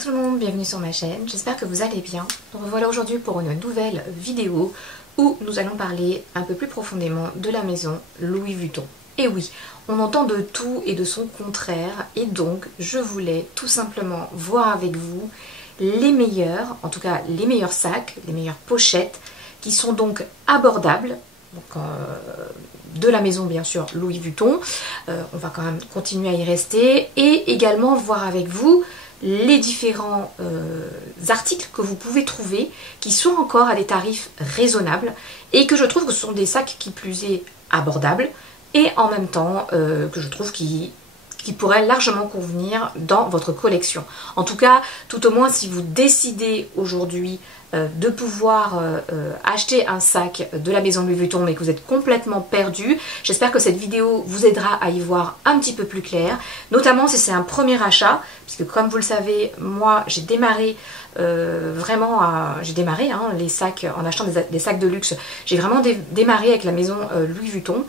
tout le monde, bienvenue sur ma chaîne, j'espère que vous allez bien. Nous revoilà aujourd'hui pour une nouvelle vidéo où nous allons parler un peu plus profondément de la maison Louis Vuitton. Et oui, on entend de tout et de son contraire et donc je voulais tout simplement voir avec vous les meilleurs, en tout cas les meilleurs sacs, les meilleures pochettes qui sont donc abordables. Donc, de la maison bien sûr Louis Vuitton, on va quand même continuer à y rester et également voir avec vous les différents articles que vous pouvez trouver qui sont encore à des tarifs raisonnables et que je trouve que ce sont des sacs qui plus est abordables et en même temps que je trouve qui pourraient largement convenir dans votre collection. En tout cas, tout au moins si vous décidez aujourd'hui de pouvoir acheter un sac de la maison Louis Vuitton mais que vous êtes complètement perdu, j'espère que cette vidéo vous aidera à y voir un petit peu plus clair, notamment si c'est un premier achat, puisque comme vous le savez, moi j'ai démarré les sacs en achetant des sacs de luxe, j'ai vraiment démarré avec la maison Louis Vuitton,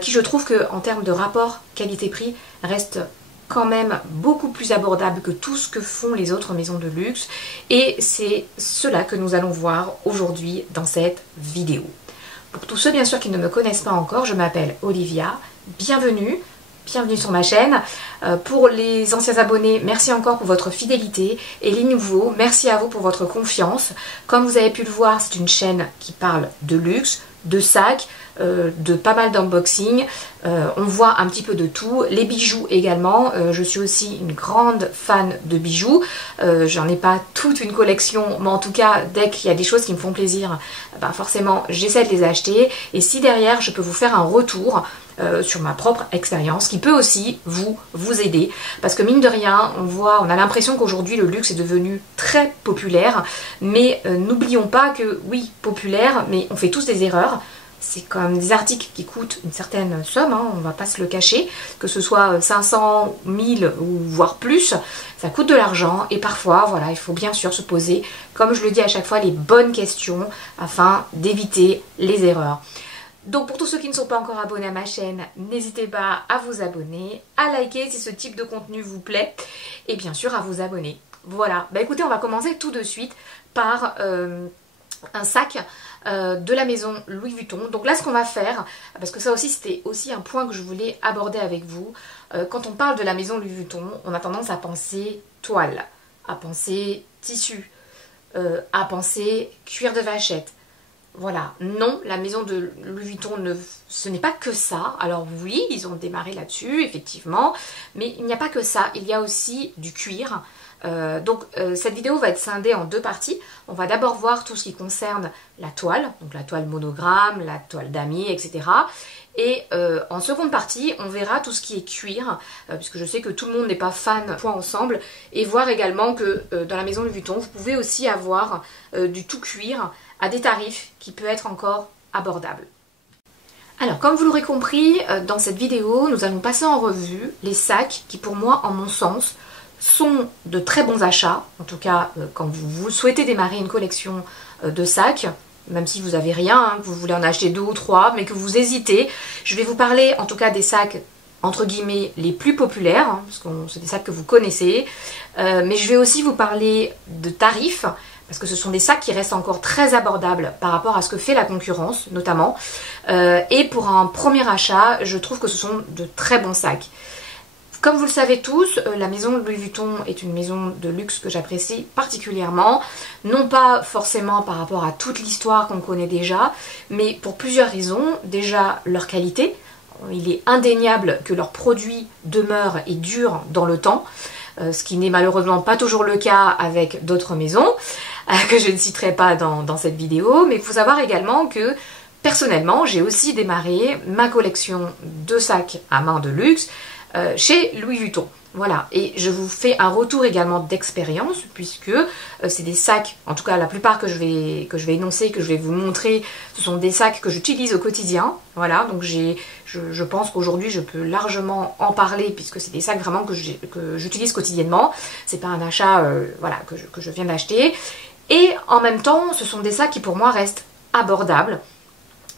qui je trouve que en termes de rapport qualité-prix reste quand même beaucoup plus abordable que tout ce que font les autres maisons de luxe et c'est cela que nous allons voir aujourd'hui dans cette vidéo. Pour tous ceux bien sûr qui ne me connaissent pas encore, je m'appelle Olivia, bienvenue sur ma chaîne. Pour les anciens abonnés, merci encore pour votre fidélité et les nouveaux, merci à vous pour votre confiance. Comme vous avez pu le voir, c'est une chaîne qui parle de luxe, de sacs, de pas mal d'unboxing, on voit un petit peu de tout, les bijoux également, je suis aussi une grande fan de bijoux, j'en ai pas toute une collection, mais en tout cas dès qu'il y a des choses qui me font plaisir, ben forcément j'essaie de les acheter et si derrière je peux vous faire un retour sur ma propre expérience qui peut aussi vous aider parce que mine de rien on a l'impression qu'aujourd'hui le luxe est devenu très populaire mais n'oublions pas que oui populaire mais on fait tous des erreurs. C'est comme des articles qui coûtent une certaine somme, hein, on ne va pas se le cacher, que ce soit 500, 1000 ou voire plus, ça coûte de l'argent et parfois, voilà, il faut bien sûr se poser, comme je le dis à chaque fois, les bonnes questions afin d'éviter les erreurs. Donc pour tous ceux qui ne sont pas encore abonnés à ma chaîne, n'hésitez pas à vous abonner, à liker si ce type de contenu vous plaît et bien sûr à vous abonner. Voilà, bah écoutez, on va commencer tout de suite par un sac de la maison Louis Vuitton. Donc là ce qu'on va faire, parce que ça aussi c'était aussi un point que je voulais aborder avec vous, quand on parle de la maison Louis Vuitton, on a tendance à penser toile, à penser tissu, à penser cuir de vachette. Voilà, non, la maison de Louis Vuitton, ce n'est pas que ça. Alors oui, ils ont démarré là-dessus, effectivement, mais il n'y a pas que ça, il y a aussi du cuir. Cette vidéo va être scindée en deux parties. On va d'abord voir tout ce qui concerne la toile, donc la toile monogramme, la toile damier, etc. Et en seconde partie, on verra tout ce qui est cuir, puisque je sais que tout le monde n'est pas fan point ensemble, et voir également que dans la maison Louis Vuitton, vous pouvez aussi avoir du tout cuir à des tarifs qui peuvent être encore abordables. Alors, comme vous l'aurez compris, dans cette vidéo, nous allons passer en revue les sacs qui, pour moi, en mon sens, sont de très bons achats. En tout cas, quand vous souhaitez démarrer une collection de sacs, même si vous n'avez rien, hein, que vous voulez en acheter 2 ou 3, mais que vous hésitez, je vais vous parler en tout cas des sacs entre guillemets les plus populaires, hein, parce que c'est des sacs que vous connaissez, mais je vais aussi vous parler de tarifs, parce que ce sont des sacs qui restent encore très abordables par rapport à ce que fait la concurrence, notamment. Et pour un premier achat, je trouve que ce sont de très bons sacs. Comme vous le savez tous, la maison Louis Vuitton est une maison de luxe que j'apprécie particulièrement. Non pas forcément par rapport à toute l'histoire qu'on connaît déjà, mais pour plusieurs raisons. Déjà, leur qualité. Il est indéniable que leurs produits demeurent et durent dans le temps. Ce qui n'est malheureusement pas toujours le cas avec d'autres maisons, que je ne citerai pas dans cette vidéo. Mais il faut savoir également que personnellement, j'ai aussi démarré ma collection de sacs à main de luxe chez Louis Vuitton. Voilà, et je vous fais un retour également d'expérience puisque c'est des sacs, en tout cas la plupart que je vais énoncer, que je vais vous montrer, ce sont des sacs que j'utilise au quotidien. Voilà, donc je pense qu'aujourd'hui je peux largement en parler puisque c'est des sacs vraiment que j'utilise quotidiennement. C'est pas un achat voilà, que je viens d'acheter. Et en même temps, ce sont des sacs qui pour moi restent abordables.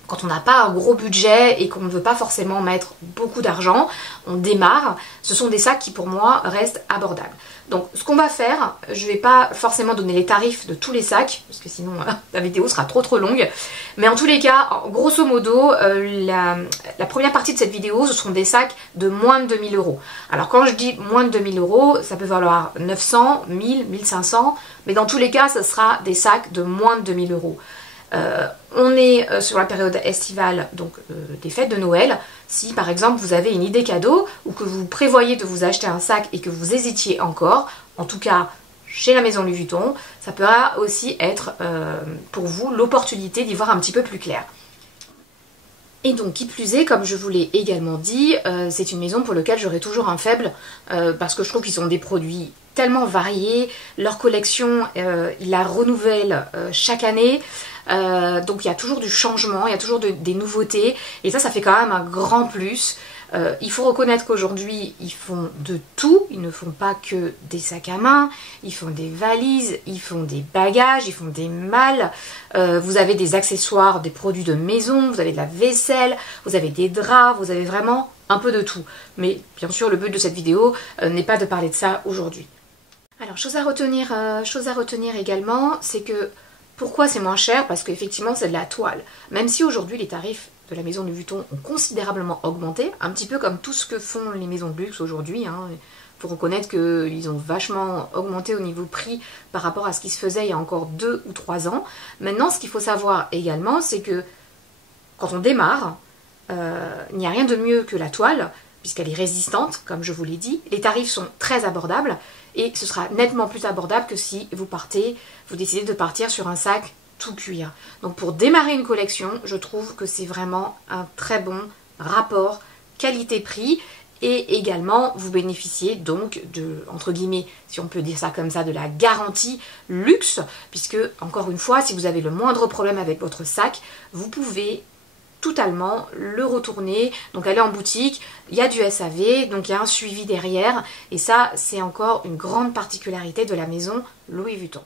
quand on n'a pas un gros budget et qu'on ne veut pas forcément mettre beaucoup d'argent, on démarre, ce sont des sacs qui pour moi restent abordables. Donc ce qu'on va faire, je ne vais pas forcément donner les tarifs de tous les sacs, parce que sinon la vidéo sera trop longue, mais en tous les cas, grosso modo, la première partie de cette vidéo, ce seront des sacs de moins de 2000 €. Alors quand je dis moins de 2000 €, ça peut valoir 900, 1000, 1500, mais dans tous les cas, ce sera des sacs de moins de 2000 €. On est sur la période estivale, donc des fêtes de Noël. Si par exemple vous avez une idée cadeau ou que vous prévoyez de vous acheter un sac et que vous hésitiez encore, en tout cas chez la maison Louis Vuitton, ça pourra aussi être pour vous l'opportunité d'y voir un petit peu plus clair. Et donc, qui plus est, comme je vous l'ai également dit, c'est une maison pour laquelle j'aurai toujours un faible, parce que je trouve qu'ils ont des produits tellement variés, leur collection, ils la renouvellent chaque année, donc il y a toujours du changement, il y a toujours des nouveautés, et ça fait quand même un grand plus. Il faut reconnaître qu'aujourd'hui, ils font de tout, ils ne font pas que des sacs à main, ils font des valises, ils font des bagages, ils font des malles, vous avez des accessoires, des produits de maison, vous avez de la vaisselle, vous avez des draps, vous avez vraiment un peu de tout. Mais bien sûr, le but de cette vidéo n'est pas de parler de ça aujourd'hui. Alors, chose à retenir également, c'est que pourquoi c'est moins cher? Parce qu'effectivement, c'est de la toile. Même si aujourd'hui, les tarifs de la maison Louis Vuitton ont considérablement augmenté, un petit peu comme tout ce que font les maisons de luxe aujourd'hui. Hein. Il faut reconnaître qu'ils ont vachement augmenté au niveau prix par rapport à ce qui se faisait il y a encore 2 ou 3 ans. Maintenant, ce qu'il faut savoir également, c'est que quand on démarre, il n'y a rien de mieux que la toile, puisqu'elle est résistante, comme je vous l'ai dit. Les tarifs sont très abordables, et ce sera nettement plus abordable que si vous décidez de partir sur un sac tout cuir. Donc pour démarrer une collection, je trouve que c'est vraiment un très bon rapport qualité-prix, et également vous bénéficiez donc de, entre guillemets, si on peut dire ça comme ça, de la garantie luxe, puisque encore une fois, si vous avez le moindre problème avec votre sac, vous pouvez totalement le retourner, donc aller en boutique, il y a du SAV, donc il y a un suivi derrière, et ça c'est encore une grande particularité de la maison Louis Vuitton.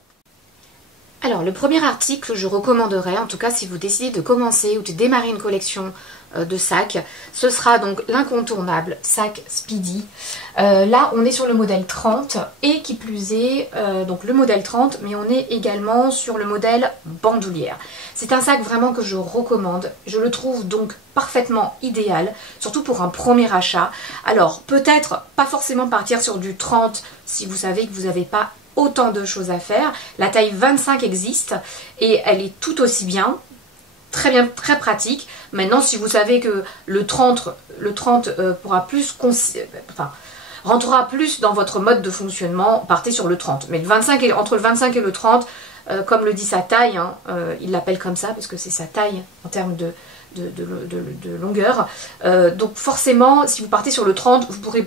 Alors le premier article que je recommanderais, en tout cas si vous décidez de commencer ou de démarrer une collection de sacs, ce sera donc l'incontournable sac Speedy. Là on est sur le modèle 30 et qui plus est donc le modèle 30, mais on est également sur le modèle bandoulière. C'est un sac vraiment que je recommande, je le trouve donc parfaitement idéal, surtout pour un premier achat. Alors peut-être pas forcément partir sur du 30 si vous savez que vous n'avez pas autant de choses à faire. La taille 25 existe et elle est tout aussi bien, très pratique. Maintenant, si vous savez que le 30 pourra plus, rentrera plus dans votre mode de fonctionnement, partez sur le 30. Mais entre le 25 et le 30, comme le dit sa taille, hein, il l'appelle comme ça parce que c'est sa taille en termes de longueur. Donc forcément, si vous partez sur le 30, vous pourrez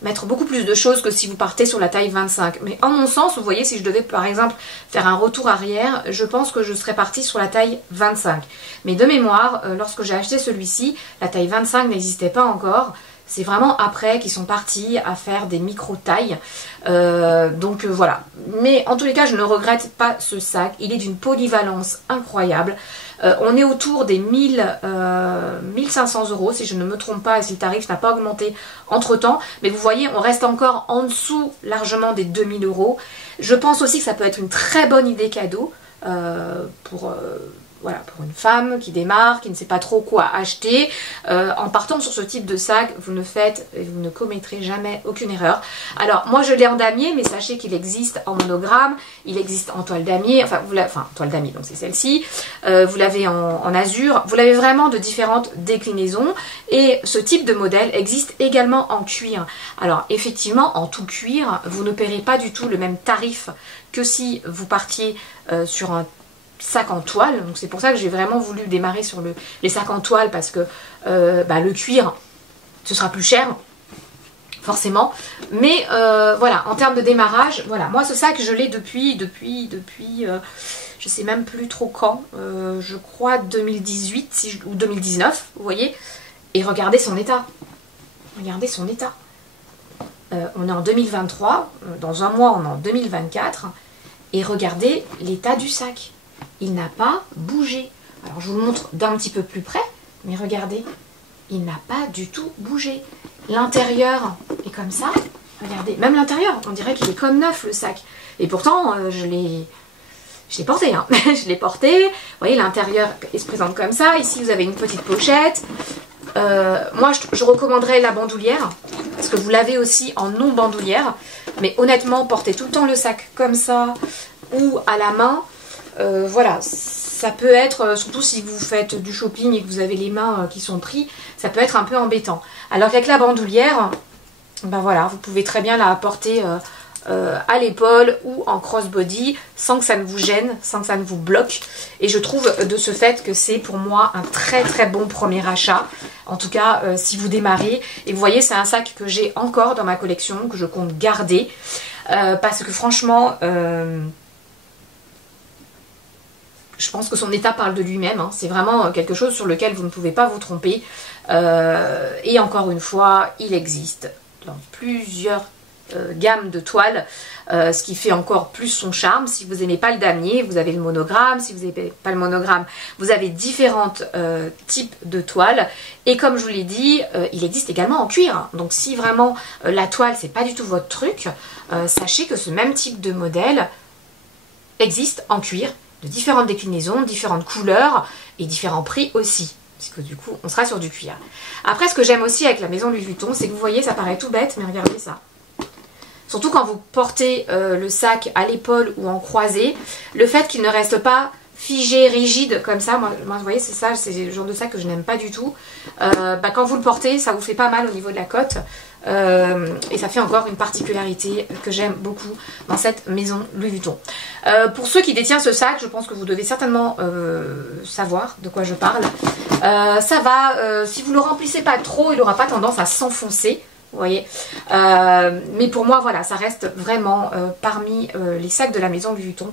mettre beaucoup plus de choses que si vous partez sur la taille 25. Mais en mon sens, vous voyez, si je devais par exemple faire un retour arrière, je pense que je serais partie sur la taille 25. Mais de mémoire, lorsque j'ai acheté celui-ci, la taille 25 n'existait pas encore. C'est vraiment après qu'ils sont partis à faire des micro-tailles. Donc voilà. Mais en tous les cas, je ne regrette pas ce sac. Il est d'une polyvalence incroyable. On est autour des 1500 € si je ne me trompe pas et si le tarif n'a pas augmenté entre temps. Mais vous voyez, on reste encore en dessous largement des 2000 €. Je pense aussi que ça peut être une très bonne idée cadeau pour une femme qui démarre, qui ne sait pas trop quoi acheter. En partant sur ce type de sac, vous ne commettrez jamais aucune erreur. Alors moi je l'ai en damier, mais sachez qu'il existe en monogramme, il existe en toile damier, toile damier, donc c'est celle-ci, vous l'avez en azur, vous l'avez vraiment de différentes déclinaisons, et ce type de modèle existe également en cuir. Alors effectivement, en tout cuir, vous ne paierez pas du tout le même tarif que si vous partiez sur un sac en toile. Donc c'est pour ça que j'ai vraiment voulu démarrer sur les sacs en toile, parce que le cuir ce sera plus cher forcément, mais voilà, en termes de démarrage, voilà, moi ce sac je l'ai depuis je sais même plus trop quand, je crois 2018 ou 2019, vous voyez, et regardez son état, on est en 2023, dans un mois on est en 2024, et regardez l'état du sac. Il n'a pas bougé. Alors je vous le montre d'un petit peu plus près, mais regardez, il n'a pas du tout bougé. L'intérieur est comme ça, regardez, même l'intérieur, on dirait qu'il est comme neuf le sac. Et pourtant, je l'ai porté, hein. Je l'ai porté, vous voyez l'intérieur il se présente comme ça, ici vous avez une petite pochette. Moi je recommanderais la bandoulière, parce que vous l'avez aussi en non bandoulière, mais honnêtement portez tout le temps le sac comme ça, ou à la main, voilà, ça peut être, surtout si vous faites du shopping et que vous avez les mains qui sont prises, ça peut être un peu embêtant. Alors qu'avec la bandoulière, ben voilà, vous pouvez très bien la porter à l'épaule ou en crossbody sans que ça ne vous gêne, sans que ça ne vous bloque. Et je trouve de ce fait que c'est pour moi un très très bon premier achat. En tout cas, si vous démarrez. Et vous voyez, c'est un sac que j'ai encore dans ma collection, que je compte garder. Parce que franchement... je pense que son état parle de lui-même, hein. C'est vraiment quelque chose sur lequel vous ne pouvez pas vous tromper. Et encore une fois, il existe dans plusieurs gammes de toiles, ce qui fait encore plus son charme. Si vous n'aimez pas le damier, vous avez le monogramme. Si vous n'aimez pas le monogramme, vous avez différents types de toiles. Et comme je vous l'ai dit, il existe également en cuir. Donc si vraiment la toile, c'est pas du tout votre truc, sachez que ce même type de modèle existe en cuir, de différentes déclinaisons, différentes couleurs et différents prix aussi, puisque du coup on sera sur du cuir. Après, ce que j'aime aussi avec la maison Louis Vuitton, c'est que vous voyez, ça paraît tout bête, mais regardez ça. Surtout quand vous portez le sac à l'épaule ou en croisée, le fait qu'il ne reste pas figé, rigide comme ça, moi vous voyez, c'est ça, c'est le genre de sac que je n'aime pas du tout. Quand vous le portez, ça vous fait pas mal au niveau de la cote. Et ça fait encore une particularité que j'aime beaucoup dans cette maison Louis Vuitton. Pour ceux qui détiennent ce sac, je pense que vous devez certainement savoir de quoi je parle. Ça va, si vous ne le remplissez pas trop, il n'aura pas tendance à s'enfoncer. Vous voyez, mais pour moi, voilà, ça reste vraiment parmi les sacs de la maison Louis Vuitton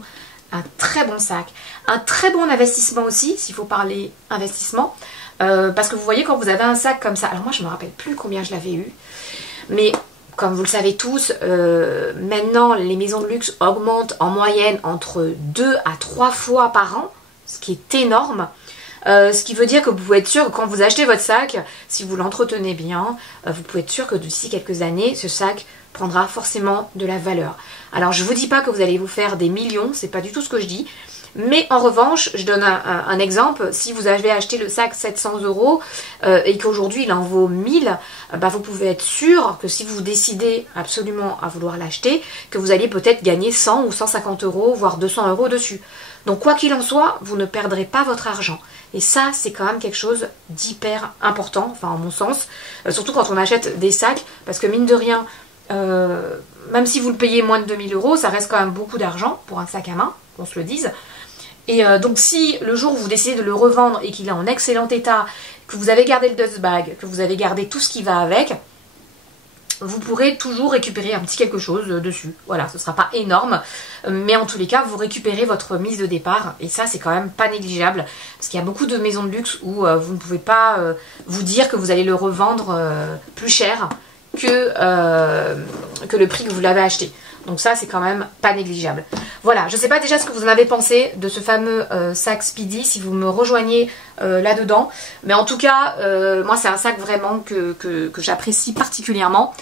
un très bon sac, un très bon investissement aussi, s'il faut parler investissement, parce que vous voyez, quand vous avez un sac comme ça, alors moi je me rappelle plus combien je l'avais eu, mais comme vous le savez tous, maintenant les maisons de luxe augmentent en moyenne entre 2 à 3 fois par an, ce qui est énorme. Ce qui veut dire que vous pouvez être sûr que quand vous achetez votre sac, si vous l'entretenez bien, vous pouvez être sûr que d'ici quelques années, ce sac prendra forcément de la valeur. Alors je ne vous dis pas que vous allez vous faire des millions, c'est pas du tout ce que je dis. Mais en revanche, je donne un exemple, si vous avez acheté le sac 700 € et qu'aujourd'hui il en vaut 1000, vous pouvez être sûr que si vous décidez absolument à vouloir l'acheter, que vous allez peut-être gagner 100 ou 150 €, voire 200 € dessus. Donc quoi qu'il en soit, vous ne perdrez pas votre argent. Et ça, c'est quand même quelque chose d'hyper important, enfin en mon sens, surtout quand on achète des sacs, parce que mine de rien, même si vous le payez moins de 2000 €, ça reste quand même beaucoup d'argent pour un sac à main, qu'on se le dise. Et donc si le jour où vous décidez de le revendre et qu'il est en excellent état, que vous avez gardé le dust bag, que vous avez gardé tout ce qui va avec, vous pourrez toujours récupérer un petit quelque chose dessus. Voilà, ce ne sera pas énorme, mais en tous les cas, vous récupérez votre mise de départ, et ça, c'est quand même pas négligeable, parce qu'il y a beaucoup de maisons de luxe où vous ne pouvez pas vous dire que vous allez le revendre plus cher que le prix que vous l'avez acheté. Donc ça, c'est quand même pas négligeable. Voilà, je ne sais pas déjà ce que vous en avez pensé de ce fameux sac Speedy, si vous me rejoignez là-dedans. Mais en tout cas, moi, c'est un sac vraiment que j'apprécie particulièrement.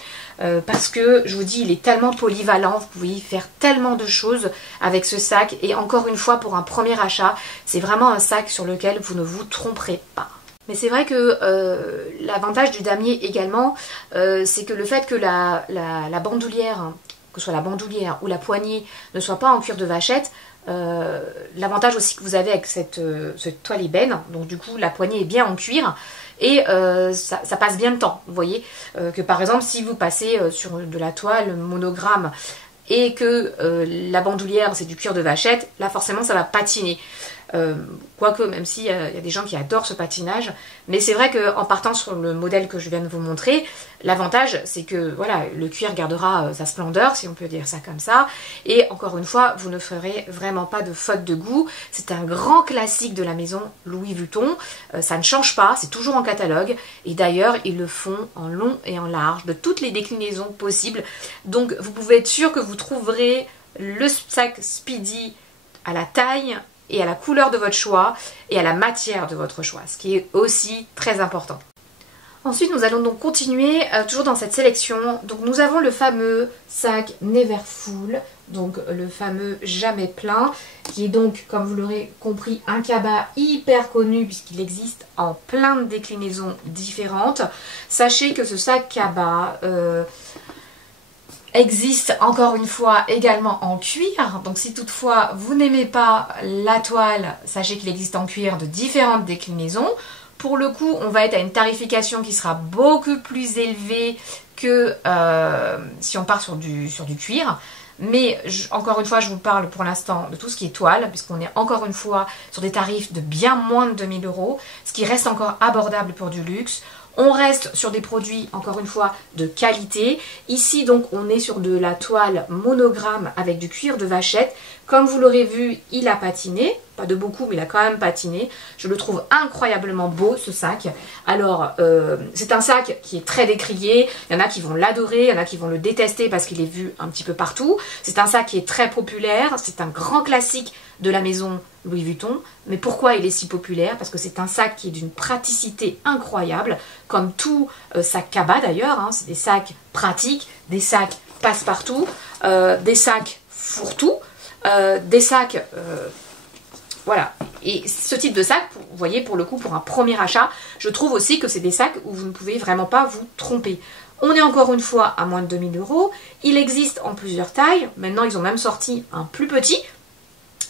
Parce que, je vous dis, il est tellement polyvalent, vous pouvez y faire tellement de choses avec ce sac. Et encore une fois, pour un premier achat, c'est vraiment un sac sur lequel vous ne vous tromperez pas. Mais c'est vrai que l'avantage du damier également, c'est que le fait que la bandoulière, que ce soit la bandoulière ou la poignée, ne soit pas en cuir de vachette, l'avantage aussi que vous avez avec cette toile ébène, donc du coup la poignée est bien en cuir, et ça passe bien le temps. Vous voyez que par exemple si vous passez sur de la toile monogramme et que la bandoulière c'est du cuir de vachette, là forcément ça va patiner. Quoique, même s'il y a des gens qui adorent ce patinage, mais c'est vrai qu'en partant sur le modèle que je viens de vous montrer, l'avantage c'est que voilà, le cuir gardera sa splendeur, si on peut dire ça comme ça, et encore une fois, vous ne ferez vraiment pas de faute de goût. C'est un grand classique de la maison Louis Vuitton, ça ne change pas, c'est toujours en catalogue, et d'ailleurs ils le font en long et en large, de toutes les déclinaisons possibles, donc vous pouvez être sûr que vous trouverez le sac Speedy à la taille et à la couleur de votre choix et à la matière de votre choix, ce qui est aussi très important. Ensuite, nous allons donc continuer toujours dans cette sélection. Donc nous avons le fameux sac Never Full, donc le fameux jamais plein, qui est donc, comme vous l'aurez compris, un cabas hyper connu puisqu'il existe en plein de déclinaisons différentes. Sachez que ce sac cabas existe encore une fois également en cuir. Donc si toutefois vous n'aimez pas la toile, sachez qu'il existe en cuir de différentes déclinaisons. Pour le coup, on va être à une tarification qui sera beaucoup plus élevée que si on part sur du cuir. Mais encore une fois, je vous parle pour l'instant de tout ce qui est toile, puisqu'on est encore une fois sur des tarifs de bien moins de 2000 €, ce qui reste encore abordable pour du luxe. On reste sur des produits, encore une fois, de qualité. Ici, donc, on est sur de la toile monogramme avec du cuir de vachette. Comme vous l'aurez vu, il a patiné. Pas de beaucoup, mais il a quand même patiné. Je le trouve incroyablement beau, ce sac. Alors, c'est un sac qui est très décrié. Il y en a qui vont l'adorer, il y en a qui vont le détester parce qu'il est vu un petit peu partout. C'est un sac qui est très populaire. C'est un grand classique de la maison Louis Vuitton. Mais pourquoi il est si populaire? Parce que c'est un sac qui est d'une praticité incroyable, comme tout sac cabas d'ailleurs, hein. C'est des sacs pratiques, des sacs passe-partout, des sacs fourre-tout, des sacs... voilà, et ce type de sac, vous voyez, pour le coup, pour un premier achat, je trouve aussi que c'est des sacs où vous ne pouvez vraiment pas vous tromper. On est encore une fois à moins de 2000 €. Il existe en plusieurs tailles. Maintenant, ils ont même sorti un plus petit.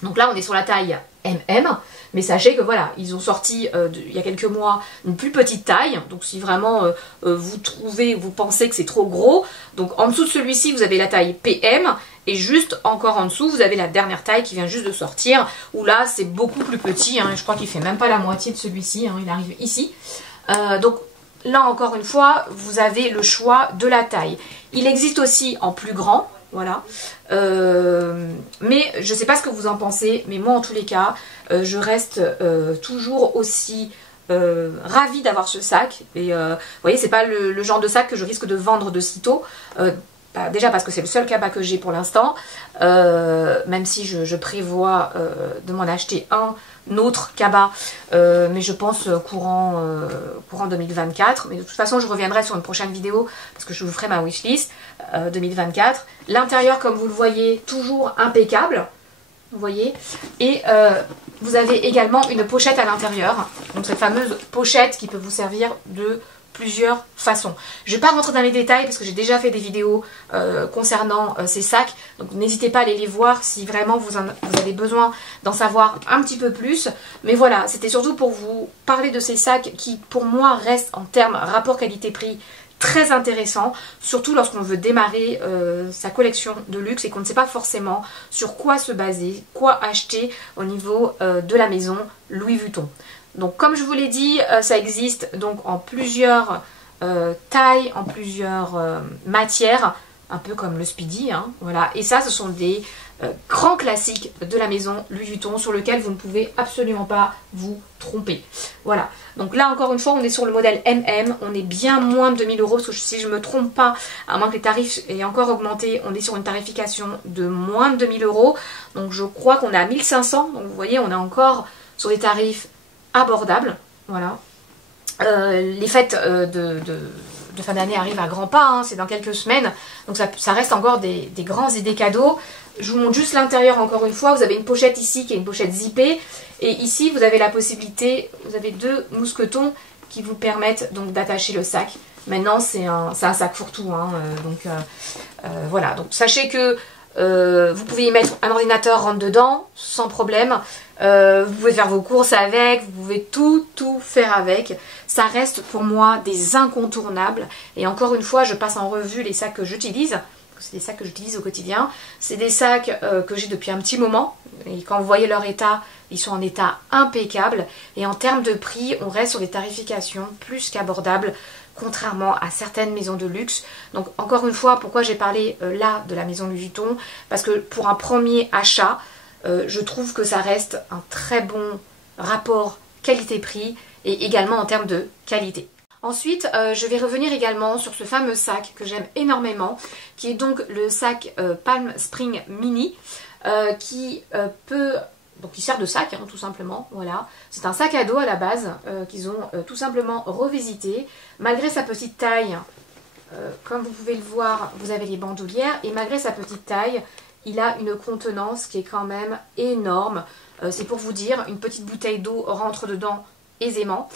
Donc là, on est sur la taille MM. Mais sachez que voilà, ils ont sorti il y a quelques mois une plus petite taille. Donc si vraiment vous pensez que c'est trop gros, donc en dessous de celui-ci, vous avez la taille PM. Et juste encore en dessous, vous avez la dernière taille qui vient juste de sortir. Où là, c'est beaucoup plus petit. Hein, je crois qu'il fait même pas la moitié de celui-ci. Hein, il arrive ici. Donc là, encore une fois, vous avez le choix de la taille. Il existe aussi en plus grand. Voilà. Mais je ne sais pas ce que vous en pensez. Mais moi, en tous les cas, je reste toujours aussi... ravie d'avoir ce sac. Et vous voyez, c'est pas le genre de sac que je risque de vendre de sitôt. Déjà parce que c'est le seul cabas que j'ai pour l'instant, même si je prévois de m'en acheter un autre cabas, mais je pense courant 2024. Mais de toute façon, je reviendrai sur une prochaine vidéo parce que je vous ferai ma wishlist 2024. L'intérieur, comme vous le voyez, toujours impeccable. Vous voyez, et vous avez également une pochette à l'intérieur, donc cette fameuse pochette qui peut vous servir de plusieurs façons. Je ne vais pas rentrer dans les détails parce que j'ai déjà fait des vidéos concernant ces sacs, donc n'hésitez pas à aller les voir si vraiment vous avez besoin d'en savoir un petit peu plus. Mais voilà, c'était surtout pour vous parler de ces sacs qui pour moi restent en termes rapport qualité-prix très intéressant, surtout lorsqu'on veut démarrer sa collection de luxe et qu'on ne sait pas forcément sur quoi se baser, quoi acheter au niveau de la maison Louis Vuitton. Donc comme je vous l'ai dit, ça existe donc en plusieurs tailles, en plusieurs matières, un peu comme le Speedy, hein, voilà. Et ça, ce sont des grands classiques de la maison Louis Vuitton sur lesquels vous ne pouvez absolument pas vous tromper. Voilà, donc là encore une fois, on est sur le modèle MM, on est bien moins de 2000 € parce que si je ne me trompe pas, à moins que les tarifs aient encore augmenté, on est sur une tarification de moins de 2000 €. Donc je crois qu'on est à 1500, donc vous voyez, on est encore sur des tarifs abordables, voilà. Les fêtes de fin d'année arrivent à grands pas, hein, c'est dans quelques semaines, donc ça reste encore des grands et des cadeaux. Je vous montre juste l'intérieur encore une fois, vous avez une pochette ici qui est une pochette zippée, et ici vous avez la possibilité, vous avez deux mousquetons qui vous permettent donc d'attacher le sac. Maintenant c'est un sac fourre-tout, hein, voilà, donc sachez que vous pouvez y mettre un ordinateur rentre dedans sans problème, vous pouvez faire vos courses avec, vous pouvez tout faire avec. Ça reste pour moi des incontournables, et encore une fois je passe en revue les sacs que j'utilise. C'est des sacs que j'utilise au quotidien, c'est des sacs que j'ai depuis un petit moment, et quand vous voyez leur état, ils sont en état impeccable, et en termes de prix, on reste sur des tarifications plus qu'abordables, contrairement à certaines maisons de luxe. Donc encore une fois, pourquoi j'ai parlé là de la maison Louis Vuitton, parce que pour un premier achat, je trouve que ça reste un très bon rapport qualité-prix, et également en termes de qualité. Ensuite, je vais revenir également sur ce fameux sac que j'aime énormément, qui est donc le sac Palm Spring Mini, qui peut donc il sert de sac, hein, tout simplement, voilà. C'est un sac à dos à la base, qu'ils ont tout simplement revisité. Malgré sa petite taille, comme vous pouvez le voir, vous avez les bandoulières, et malgré sa petite taille, il a une contenance qui est quand même énorme. C'est pour vous dire, une petite bouteille d'eau rentre dedans aisément.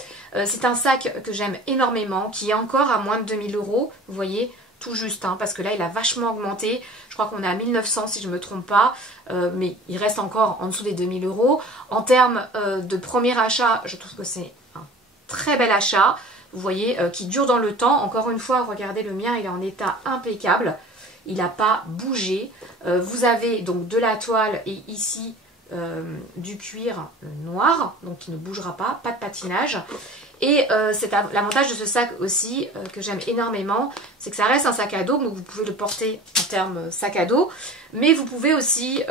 C'est un sac que j'aime énormément, qui est encore à moins de 2000 €, vous voyez, tout juste, hein, parce que là il a vachement augmenté. Je crois qu'on est à 1900 si je ne me trompe pas, mais il reste encore en dessous des 2000 €. En termes de premier achat, je trouve que c'est un très bel achat, vous voyez, qui dure dans le temps. Encore une fois, regardez, le mien, il est en état impeccable, il n'a pas bougé. Vous avez donc de la toile et ici du cuir noir, donc qui ne bougera pas, pas de patinage. Et c'est l'avantage de ce sac aussi que j'aime énormément, c'est que ça reste un sac à dos, donc vous pouvez le porter en termes sac à dos, mais vous pouvez aussi,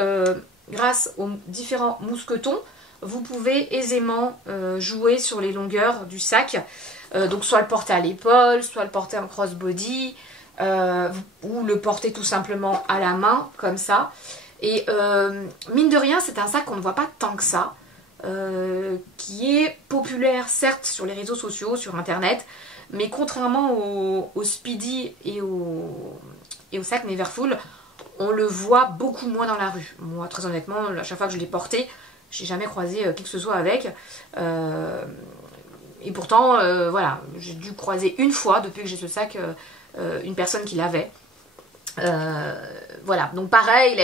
grâce aux différents mousquetons, vous pouvez aisément jouer sur les longueurs du sac, donc soit le porter à l'épaule, soit le porter en crossbody, ou le porter tout simplement à la main, comme ça. Et mine de rien, c'est un sac qu'on ne voit pas tant que ça, qui est populaire certes sur les réseaux sociaux, sur internet, mais contrairement au Speedy et au sac Neverfull, on le voit beaucoup moins dans la rue. Moi, très honnêtement, à chaque fois que je l'ai porté, j'ai jamais croisé qui que ce soit avec. Et pourtant, voilà, j'ai dû croiser une fois depuis que j'ai ce sac une personne qui l'avait. Voilà, donc pareil,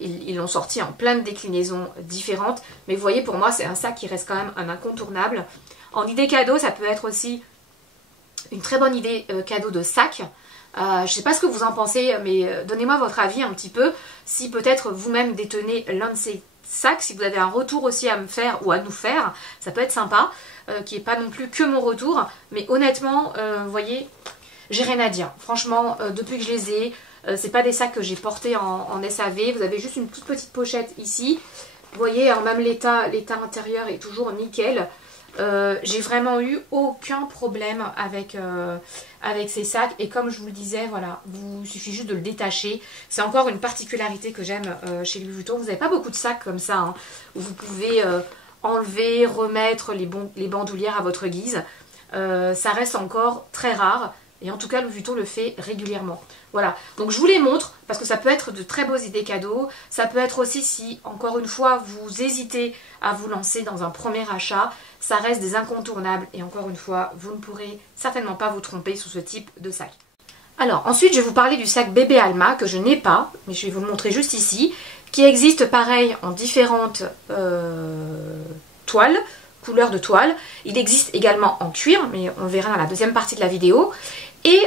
ils l'ont sorti en plein de déclinaisons différentes, mais vous voyez, pour moi c'est un sac qui reste quand même un incontournable. En idée cadeau, ça peut être aussi une très bonne idée cadeau de sac. Je ne sais pas ce que vous en pensez, mais donnez-moi votre avis un petit peu, si peut-être vous-même détenez l'un de ces sacs, si vous avez un retour aussi à me faire ou à nous faire, ça peut être sympa, qui n'est pas non plus que mon retour, mais honnêtement, vous voyez, j'ai rien à dire. Franchement, depuis que je les ai, c'est pas des sacs que j'ai portés en SAV. Vous avez juste une toute petite pochette ici. Vous voyez, alors même l'état intérieur est toujours nickel. J'ai vraiment eu aucun problème avec ces sacs. Et comme je vous le disais, voilà, il suffit juste de le détacher. C'est encore une particularité que j'aime chez Louis Vuitton. Vous n'avez pas beaucoup de sacs comme ça, hein, où vous pouvez enlever, remettre les bandoulières à votre guise. Ça reste encore très rare. Et en tout cas, Louis Vuitton le fait régulièrement. Voilà, donc je vous les montre parce que ça peut être de très beaux idées cadeaux. Ça peut être aussi si, encore une fois, vous hésitez à vous lancer dans un premier achat. Ça reste des incontournables et encore une fois, vous ne pourrez certainement pas vous tromper sur ce type de sac. Alors, ensuite, je vais vous parler du sac bébé Alma que je n'ai pas, mais je vais vous le montrer juste ici, qui existe pareil en différentes toiles, couleurs de toile. Il existe également en cuir, mais on verra dans la deuxième partie de la vidéo. Et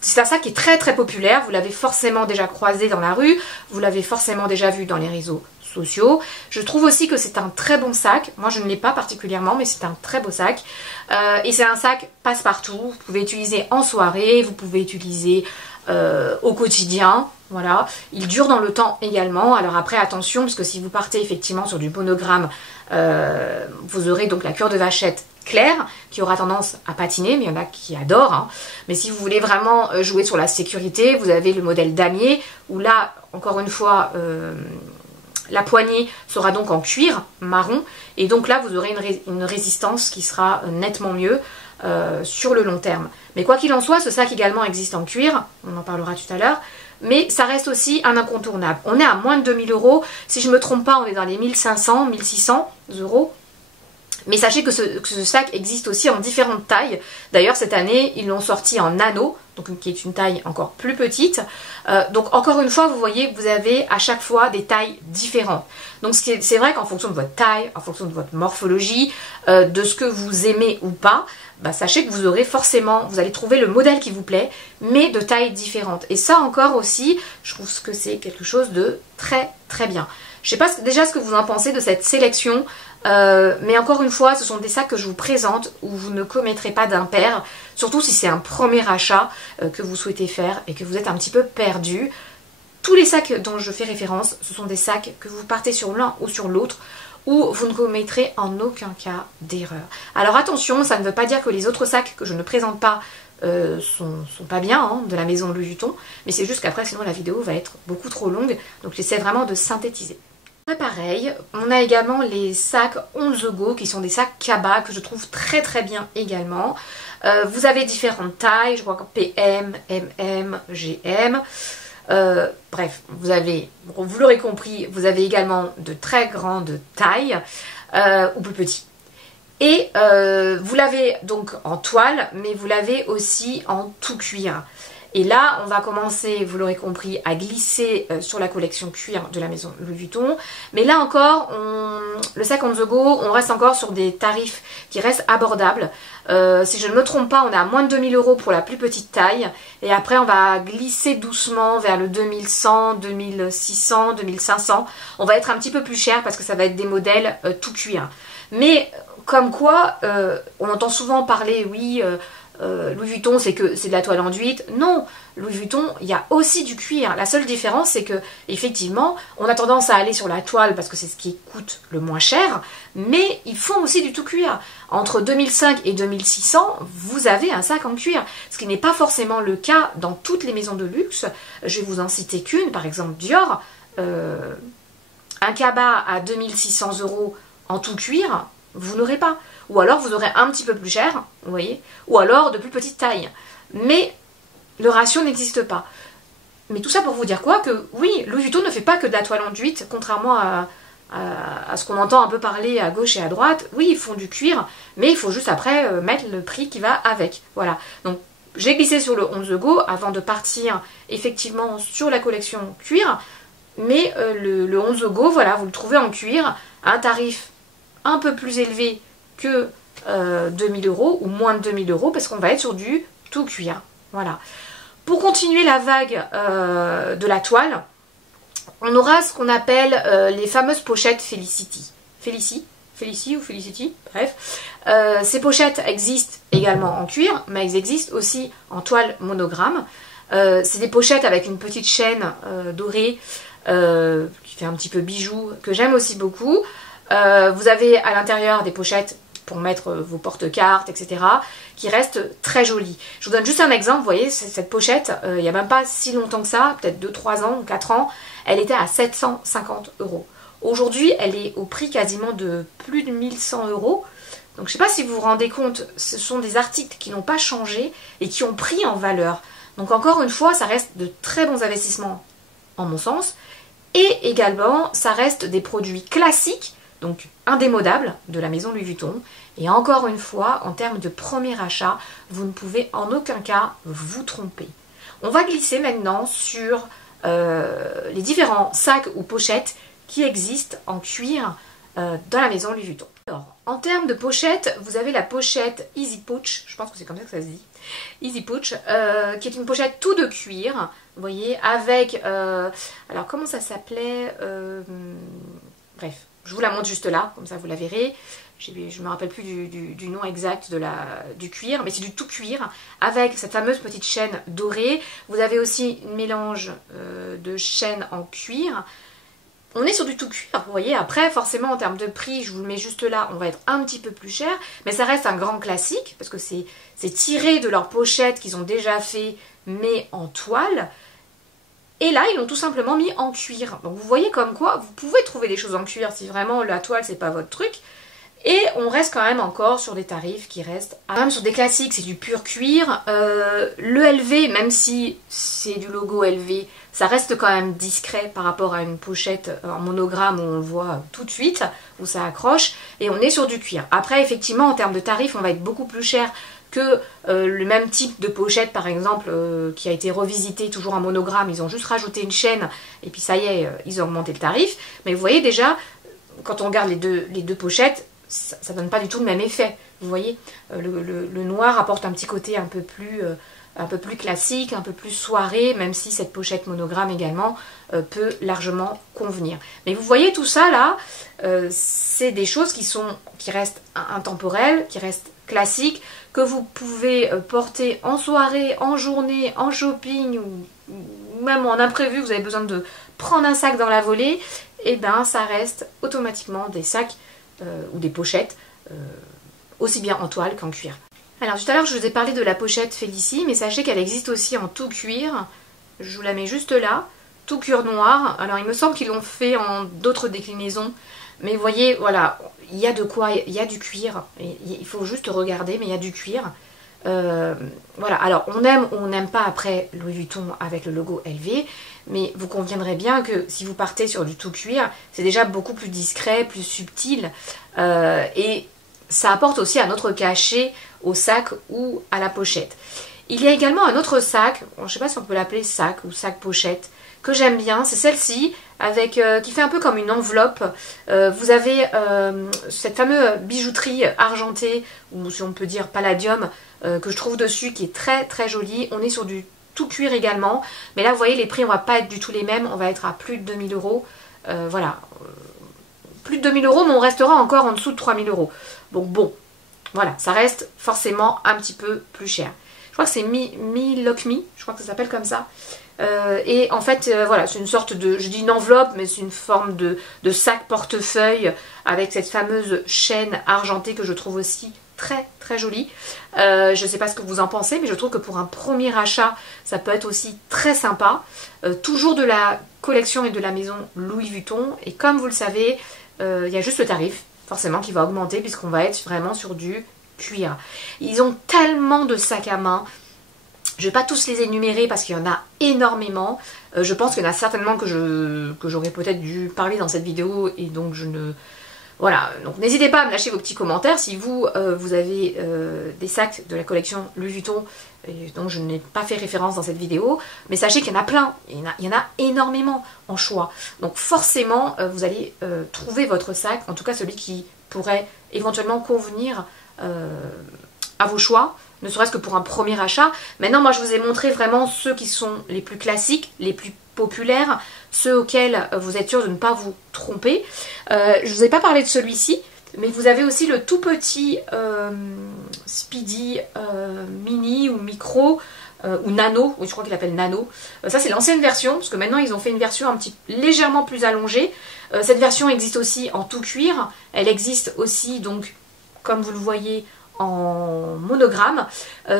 c'est un sac qui est très très populaire, vous l'avez forcément déjà croisé dans la rue, vous l'avez forcément déjà vu dans les réseaux sociaux. Je trouve aussi que c'est un très bon sac, moi je ne l'ai pas particulièrement, mais c'est un très beau sac. Et c'est un sac passe-partout, vous pouvez utiliser en soirée, vous pouvez utiliser au quotidien. Voilà, il dure dans le temps également. Alors après attention, parce que si vous partez effectivement sur du monogramme, vous aurez donc la cure de vachette claire qui aura tendance à patiner, mais il y en a qui adorent, hein. Mais si vous voulez vraiment jouer sur la sécurité, vous avez le modèle damier où là, encore une fois, la poignée sera donc en cuir marron et donc là vous aurez une résistance qui sera nettement mieux sur le long terme. Mais quoi qu'il en soit, ce sac également existe en cuir, on en parlera tout à l'heure. Mais ça reste aussi un incontournable. On est à moins de 2000 €. Si je ne me trompe pas, on est dans les 1500, 1600 €. Mais sachez que ce sac existe aussi en différentes tailles. D'ailleurs, cette année, ils l'ont sorti en nano, donc qui est une taille encore plus petite. Donc encore une fois, vous voyez, vous avez à chaque fois des tailles différentes. Donc c'est vrai qu'en fonction de votre taille, en fonction de votre morphologie, de ce que vous aimez ou pas, bah, sachez que vous aurez forcément, vous allez trouver le modèle qui vous plaît, mais de tailles différentes. Et ça encore aussi, je trouve que c'est quelque chose de très très bien. Je ne sais pas déjà ce que vous en pensez de cette sélection, mais encore une fois, ce sont des sacs que je vous présente où vous ne commettrez pas d'impair, surtout si c'est un premier achat que vous souhaitez faire et que vous êtes un petit peu perdu. Tous les sacs dont je fais référence, ce sont des sacs que vous partez sur l'un ou sur l'autre, où vous ne commettrez en aucun cas d'erreur. Alors attention, ça ne veut pas dire que les autres sacs que je ne présente pas sont pas bien, hein, de la maison Louis Vuitton, mais c'est juste qu'après sinon la vidéo va être beaucoup trop longue, donc j'essaie vraiment de synthétiser. Pareil, on a également les sacs On The Go qui sont des sacs Kaba que je trouve très très bien également. Vous avez différentes tailles, je crois que PM, MM, GM. Bref, vous l'aurez compris, vous avez également de très grandes tailles ou plus petits. Et vous l'avez donc en toile, mais vous l'avez aussi en tout cuir. Et là, on va commencer, vous l'aurez compris, à glisser sur la collection cuir de la maison Louis Vuitton. Mais là encore, le sac On The Go, on reste encore sur des tarifs qui restent abordables. Si je ne me trompe pas, on est à moins de 2000 € pour la plus petite taille. Et après, on va glisser doucement vers le 2100, 2600, 2500. On va être un petit peu plus cher parce que ça va être des modèles tout cuir. Mais comme quoi, on entend souvent parler, oui... Louis Vuitton c'est de la toile enduite. Non, Louis Vuitton il y a aussi du cuir. La seule différence c'est que effectivement on a tendance à aller sur la toile parce que c'est ce qui coûte le moins cher, mais ils font aussi du tout cuir. Entre 2005 et 2600 vous avez un sac en cuir, ce qui n'est pas forcément le cas dans toutes les maisons de luxe. Je vais vous en citer qu'une, par exemple Dior, un cabas à 2600 € en tout cuir, vous n'aurez pas. Ou alors vous aurez un petit peu plus cher, vous voyez, ou alors de plus petite taille. Mais le ratio n'existe pas. Mais tout ça pour vous dire quoi? Que oui, Louis Vuitton ne fait pas que de la toile enduite, contrairement à ce qu'on entend un peu parler à gauche et à droite. Oui, ils font du cuir, mais il faut juste après mettre le prix qui va avec. Voilà. Donc j'ai glissé sur le On The Go avant de partir effectivement sur la collection cuir. Mais le On The Go, voilà, vous le trouvez en cuir, à un tarif un peu plus élevé que 2000 € ou moins de 2000 € parce qu'on va être sur du tout cuir. Voilà. Pour continuer la vague de la toile, on aura ce qu'on appelle les fameuses pochettes Felicity. Felici ou Felicity, bref. Ces pochettes existent également en cuir, mais elles existent aussi en toile monogramme. C'est des pochettes avec une petite chaîne dorée qui fait un petit peu bijou, que j'aime aussi beaucoup. Vous avez à l'intérieur des pochettes pour mettre vos porte-cartes, etc., qui restent très jolies. Je vous donne juste un exemple, vous voyez, cette pochette, il n'y a même pas si longtemps que ça, peut-être 2-3 ans, 4 ans, elle était à 750 €. Aujourd'hui, elle est au prix quasiment de plus de 1100 €. Donc je ne sais pas si vous vous rendez compte, ce sont des articles qui n'ont pas changé et qui ont pris en valeur. Donc encore une fois, ça reste de très bons investissements, en mon sens. Et également, ça reste des produits classiques, donc indémodable de la maison Louis Vuitton. Et encore une fois, en termes de premier achat, vous ne pouvez en aucun cas vous tromper. On va glisser maintenant sur les différents sacs ou pochettes qui existent en cuir dans la maison Louis Vuitton. Alors, en termes de pochettes, vous avez la pochette Easy Pouch, je pense que c'est comme ça que ça se dit, Easy Pouch, qui est une pochette tout de cuir, vous voyez, avec, alors comment ça s'appelait, bref. Je vous la montre juste là, comme ça vous la verrez. Je ne me rappelle plus du nom exact du cuir, mais c'est du tout cuir, avec cette fameuse petite chaîne dorée. Vous avez aussi un mélange de chaînes en cuir. On est sur du tout cuir, vous voyez. Après, forcément, en termes de prix, je vous le mets juste là, on va être un petit peu plus cher. Mais ça reste un grand classique, parce que c'est tiré de leur pochette qu'ils ont déjà fait, mais en toile. Et là, ils l'ont tout simplement mis en cuir. Donc vous voyez comme quoi, vous pouvez trouver des choses en cuir si vraiment la toile, c'est pas votre truc. Et on reste quand même encore sur des tarifs qui restent... Même sur des classiques, c'est du pur cuir. Le LV, même si c'est du logo LV, ça reste quand même discret par rapport à une pochette en monogramme où on le voit tout de suite, où ça accroche. Et on est sur du cuir. Après, effectivement, en termes de tarifs, on va être beaucoup plus cher que le même type de pochette par exemple qui a été revisité toujours en monogramme. Ils ont juste rajouté une chaîne et puis ça y est, ils ont augmenté le tarif. Mais vous voyez déjà, quand on regarde les deux pochettes, ça donne pas du tout le même effet. Vous voyez, le noir apporte un petit côté un peu plus classique, un peu plus soirée, même si cette pochette monogramme également peut largement convenir. Mais vous voyez tout ça là, c'est des choses qui restent intemporelles, qui restent classiques, que vous pouvez porter en soirée, en journée, en shopping ou même en imprévu, vous avez besoin de prendre un sac dans la volée, et bien ça reste automatiquement des sacs ou des pochettes aussi bien en toile qu'en cuir. Alors tout à l'heure je vous ai parlé de la pochette Félicie, mais sachez qu'elle existe aussi en tout cuir. Je vous la mets juste là. tout cuir noir. Alors il me semble qu'ils l'ont fait en d'autres déclinaisons. Mais vous voyez, voilà, il y a de quoi, il y a du cuir. Il faut juste regarder, mais il y a du cuir. Voilà, alors on aime ou on n'aime pas après Louis Vuitton avec le logo LV. Mais vous conviendrez bien que si vous partez sur du tout cuir, c'est déjà beaucoup plus discret, plus subtil. Et ça apporte aussi un autre cachet au sac ou à la pochette. Il y a également un autre sac, je ne sais pas si on peut l'appeler sac ou sac pochette, que j'aime bien, c'est celle-ci, avec qui fait un peu comme une enveloppe. Vous avez cette fameuse bijouterie argentée, ou si on peut dire palladium, que je trouve dessus, qui est très très jolie. On est sur du tout cuir également, mais là vous voyez les prix on va pas être du tout les mêmes, on va être à plus de 2000 €. Voilà, plus de 2000 €, mais on restera encore en dessous de 3000 €. Donc bon, voilà, ça reste forcément un petit peu plus cher. Je crois que c'est Mi Lock Me, je crois que ça s'appelle comme ça. Et en fait, voilà, c'est une sorte de, je dis une enveloppe, mais c'est une forme de sac portefeuille avec cette fameuse chaîne argentée que je trouve aussi très très jolie. Je ne sais pas ce que vous en pensez, mais je trouve que pour un premier achat, ça peut être aussi très sympa. Toujours de la collection et de la maison Louis Vuitton. Et comme vous le savez, il y a juste le tarif, forcément, qui va augmenter puisqu'on va être vraiment sur du cuir. Ils ont tellement de sacs à main. Je ne vais pas tous les énumérer parce qu'il y en a énormément. Je pense qu'il y en a certainement que j'aurais peut-être dû parler dans cette vidéo et donc je ne... Voilà, donc n'hésitez pas à me lâcher vos petits commentaires si vous, vous avez des sacs de la collection Louis Vuitton et dont je n'ai pas fait référence dans cette vidéo. Mais sachez qu'il y en a plein, il y en a énormément en choix. Donc forcément, vous allez trouver votre sac, en tout cas celui qui pourrait éventuellement convenir à vos choix, ne serait-ce que pour un premier achat. Maintenant, moi, je vous ai montré vraiment ceux qui sont les plus classiques, les plus populaires, ceux auxquels vous êtes sûr de ne pas vous tromper. Je ne vous ai pas parlé de celui-ci, mais vous avez aussi le tout petit Speedy Mini ou Micro ou Nano, oui, je crois qu'il appelle Nano. Ça, c'est l'ancienne version, parce que maintenant, ils ont fait une version un petit légèrement plus allongée. Cette version existe aussi en tout cuir. Elle existe aussi, donc, comme vous le voyez, en monogramme.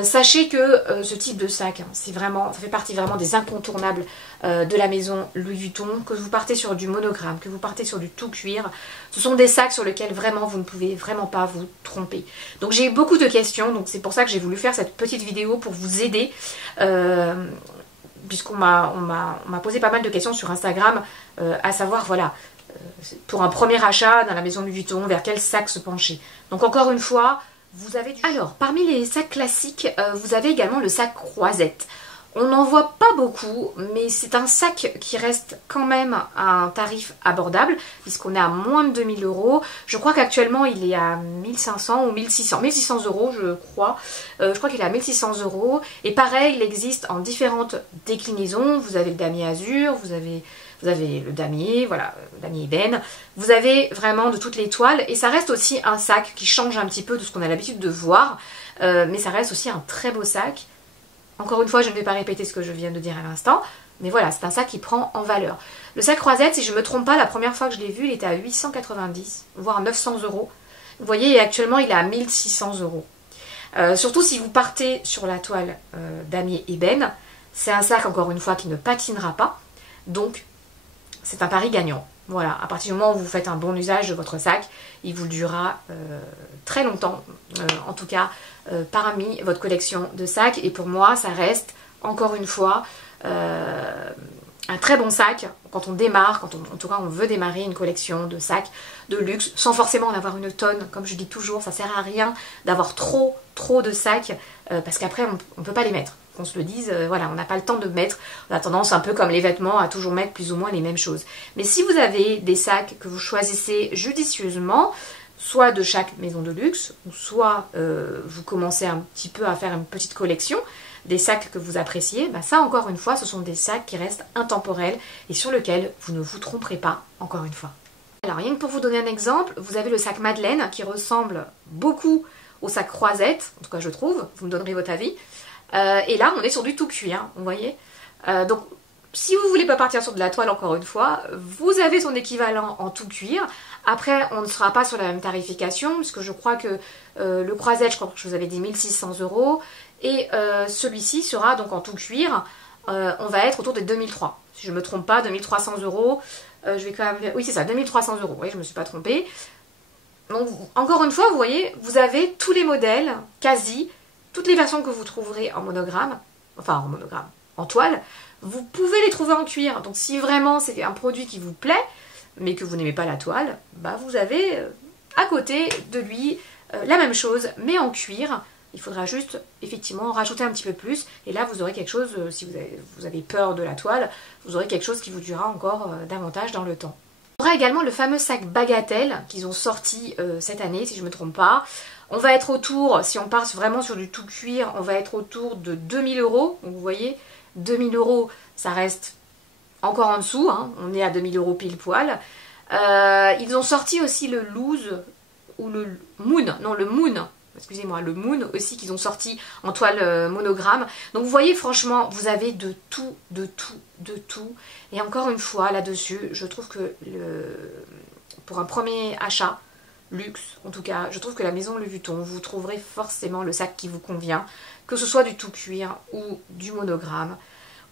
Sachez que ce type de sac, hein, c'est vraiment, ça fait partie vraiment des incontournables de la maison Louis Vuitton. Que vous partez sur du monogramme, que vous partez sur du tout cuir, ce sont des sacs sur lesquels vraiment vous ne pouvez vraiment pas vous tromper. Donc j'ai eu beaucoup de questions, donc c'est pour ça que j'ai voulu faire cette petite vidéo pour vous aider, puisqu'on m'a posé pas mal de questions sur Instagram, à savoir voilà, pour un premier achat dans la maison Louis Vuitton, vers quel sac se pencher. Donc encore une fois, vous avez Alors, parmi les sacs classiques, vous avez également le sac croisette. On n'en voit pas beaucoup, mais c'est un sac qui reste quand même à un tarif abordable, puisqu'on est à moins de 2000 €. Je crois qu'actuellement, il est à 1500 ou 1600. 1600 €, je crois. Je crois qu'il est à 1600 €. Et pareil, il existe en différentes déclinaisons. Vous avez le damier azur, vous avez le damier, voilà, le damier ébène. Vous avez vraiment de toutes les toiles. Et ça reste aussi un sac qui change un petit peu de ce qu'on a l'habitude de voir. Mais ça reste aussi un très beau sac. Encore une fois, je ne vais pas répéter ce que je viens de dire à l'instant. Mais voilà, c'est un sac qui prend en valeur. Le sac croisette, si je ne me trompe pas, la première fois que je l'ai vu, il était à 890, voire 900 €. Vous voyez, actuellement, il est à 1600 €. Surtout si vous partez sur la toile damier ébène. C'est un sac, encore une fois, qui ne patinera pas. Donc, c'est un pari gagnant. Voilà, à partir du moment où vous faites un bon usage de votre sac, il vous durera très longtemps, en tout cas parmi votre collection de sacs. Et pour moi, ça reste, encore une fois, un très bon sac quand on démarre, en tout cas on veut démarrer une collection de sacs de luxe, sans forcément en avoir une tonne. Comme je dis toujours, ça sert à rien d'avoir trop de sacs, parce qu'après on ne peut pas les mettre. Qu'on se le dise, voilà, on n'a pas le temps de mettre, on a tendance un peu comme les vêtements à toujours mettre plus ou moins les mêmes choses. Mais si vous avez des sacs que vous choisissez judicieusement, soit de chaque maison de luxe, ou soit vous commencez un petit peu à faire une petite collection, des sacs que vous appréciez, bah ça encore une fois, ce sont des sacs qui restent intemporels et sur lesquels vous ne vous tromperez pas, encore une fois. Alors rien que pour vous donner un exemple, vous avez le sac Madeleine qui ressemble beaucoup au sac Croisette, en tout cas je trouve, vous me donnerez votre avis. Et là on est sur du tout cuir, vous voyez. Donc si vous voulez pas partir sur de la toile, encore une fois, vous avez son équivalent en tout cuir. Après on ne sera pas sur la même tarification, puisque je crois que le Croisette, je crois que je vous avais dit 1600 €, et celui-ci sera donc en tout cuir on va être autour des 2003. Si je ne me trompe pas, 2300 €. Je vais quand même... Oui, c'est ça, 2300 €. Oui, je ne me suis pas trompée. Donc, encore une fois, vous voyez, vous avez tous les modèles, quasi, toutes les versions que vous trouverez en monogramme, enfin en monogramme, en toile, vous pouvez les trouver en cuir. Donc, si vraiment c'est un produit qui vous plaît, mais que vous n'aimez pas la toile, bah vous avez à côté de lui la même chose, mais en cuir. Il faudra juste, effectivement, rajouter un petit peu plus. Et là, vous aurez quelque chose, si vous avez peur de la toile, vous aurez quelque chose qui vous durera encore davantage dans le temps. On aura également le fameux sac Bagatelle qu'ils ont sorti cette année, si je ne me trompe pas. On va être autour, si on part vraiment sur du tout cuir, on va être autour de 2000 €. Donc vous voyez, 2000 €, ça reste encore en dessous, hein. On est à 2000 € pile poil. Ils ont sorti aussi le Loose, ou le Moon, non le Moon, excusez-moi, le Moon aussi qu'ils ont sorti en toile monogramme. Donc vous voyez, franchement, vous avez de tout, de tout, de tout. Et encore une fois, là-dessus, je trouve que pour un premier achat, luxe en tout cas, je trouve que la maison Louis Vuitton, vous trouverez forcément le sac qui vous convient, que ce soit du tout cuir ou du monogramme,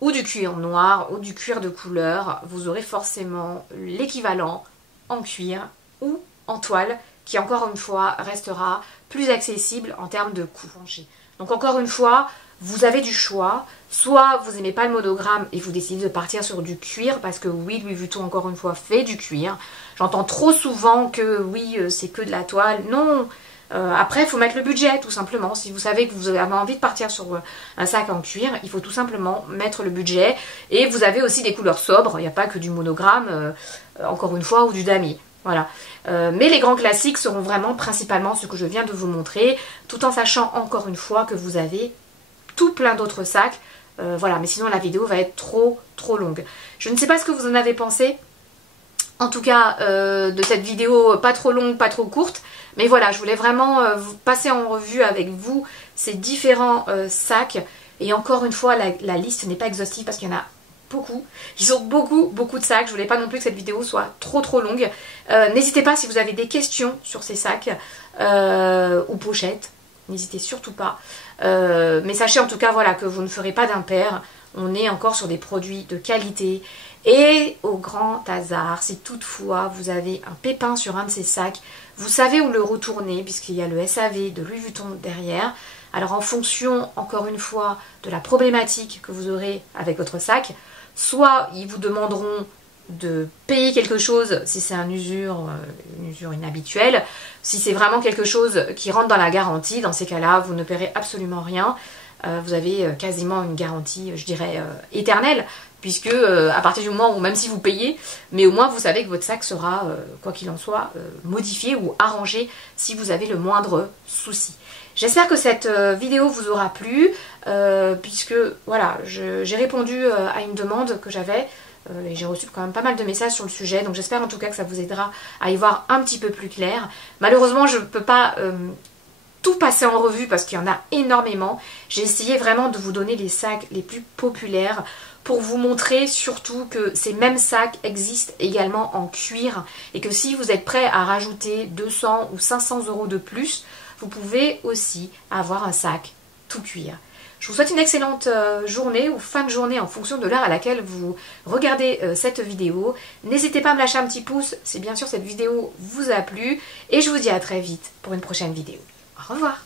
ou du cuir noir, ou du cuir de couleur. Vous aurez forcément l'équivalent en cuir ou en toile, qui encore une fois restera plus accessible en termes de coût. Donc encore une fois, vous avez du choix, soit vous n'aimez pas le monogramme et vous décidez de partir sur du cuir, parce que oui, Louis Vuitton encore une fois fait du cuir. J'entends trop souvent que oui, c'est que de la toile. Non, après il faut mettre le budget tout simplement. Si vous savez que vous avez envie de partir sur un sac en cuir, il faut tout simplement mettre le budget. Et vous avez aussi des couleurs sobres, il n'y a pas que du monogramme, encore une fois, ou du damier. Voilà. Mais les grands classiques seront vraiment principalement ce que je viens de vous montrer, tout en sachant encore une fois que vous avez tout plein d'autres sacs. Voilà, mais sinon la vidéo va être trop longue. Je ne sais pas ce que vous en avez pensé, en tout cas de cette vidéo pas trop longue, pas trop courte. Mais voilà, je voulais vraiment vous passer en revue avec vous ces différents sacs. Et encore une fois, la liste n'est pas exhaustive parce qu'il y en a beaucoup. Ils ont beaucoup de sacs. Je voulais pas non plus que cette vidéo soit trop longue. N'hésitez pas si vous avez des questions sur ces sacs ou pochettes. N'hésitez surtout pas. Mais sachez en tout cas voilà, que vous ne ferez pas d'impair. On est encore sur des produits de qualité. Et au grand hasard, si toutefois vous avez un pépin sur un de ces sacs, vous savez où le retourner puisqu'il y a le SAV de Louis Vuitton derrière. Alors en fonction, encore une fois, de la problématique que vous aurez avec votre sac, soit ils vous demanderont de payer quelque chose si c'est une usure inhabituelle. Si c'est vraiment quelque chose qui rentre dans la garantie, dans ces cas-là, vous ne paierez absolument rien. Vous avez quasiment une garantie, je dirais, éternelle, puisque à partir du moment où, même si vous payez, mais au moins vous savez que votre sac sera, quoi qu'il en soit, modifié ou arrangé si vous avez le moindre souci. J'espère que cette vidéo vous aura plu, puisque voilà, j'ai répondu à une demande que j'avais, et j'ai reçu quand même pas mal de messages sur le sujet, donc j'espère en tout cas que ça vous aidera à y voir un petit peu plus clair. Malheureusement, je ne peux pas tout passer en revue parce qu'il y en a énormément. J'ai essayé vraiment de vous donner les sacs les plus populaires pour vous montrer surtout que ces mêmes sacs existent également en cuir et que si vous êtes prêt à rajouter 200 ou 500 € de plus, vous pouvez aussi avoir un sac tout cuir. Je vous souhaite une excellente journée ou fin de journée en fonction de l'heure à laquelle vous regardez cette vidéo. N'hésitez pas à me lâcher un petit pouce si bien sûr cette vidéo vous a plu et je vous dis à très vite pour une prochaine vidéo. Au revoir.